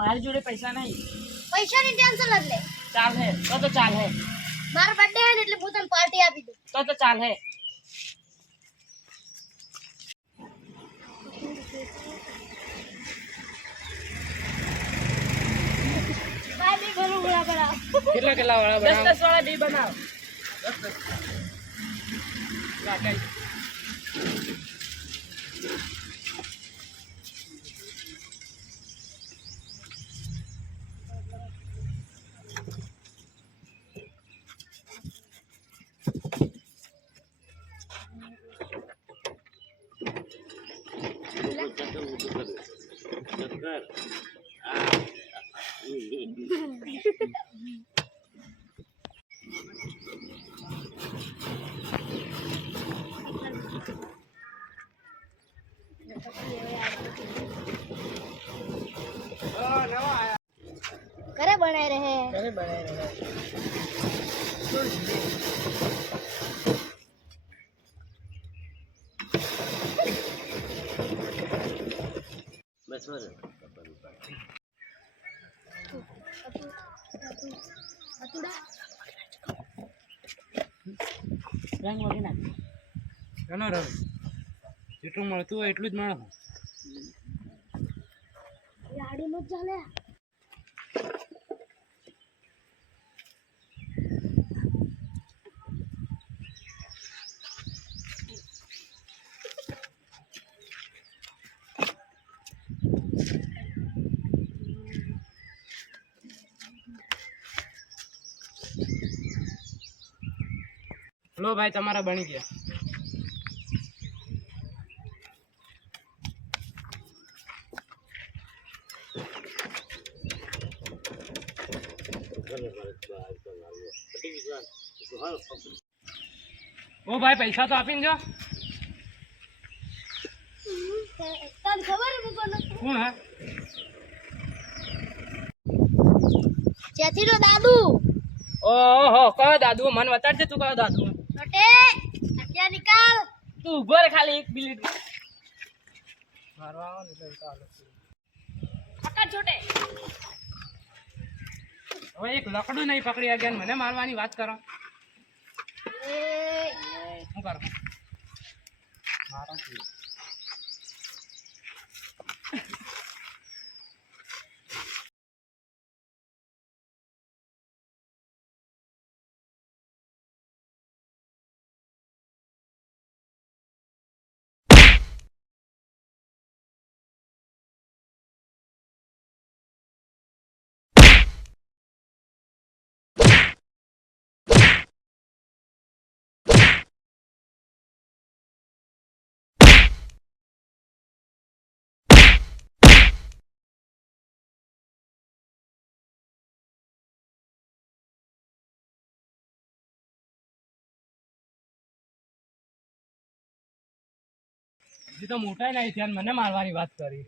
મારી જોડે પૈસા નહીં પૈસાની ટેન્શન જ લે ચાલ હે તો તો ચાલ હે મારો બર્થડે હે એટલે હું તને પાર્ટી આપી દઉં તો તો ચાલ હે કેટલા કેટલા વાળા બનાવ દસ દસ વાળા બે બનાવ દસ દસ करे बनाए रहे। करे बनाए रहे। રંગ વગી નાખ ઘણો રંગ જેટલું મળતું હોય એટલું જ મળે ગાડી નું ચાલે. લો ભાઈ તમારા બની ગયા ઓ ભાઈ પૈસા તો આપીને જો તને ખબર હે હું કોનો છું? કોણ હે જેથી નો દાદુ ઓહો કયો દાદુ મને બતાડજે તું કયો દાદુ છોટે અત્યારે નિકાલ. તું ઊભો રે ખાલી એક મિનિટ. મારવા ને એટલે ચાલો પકડ છોટે. હવે એક લકડું નહીં પકડી ગયા મને મારવાની વાત કરો. એ. શું કરો? મારો હજી તો મોટા નહીં થયા મને મારવાની વાત કરી.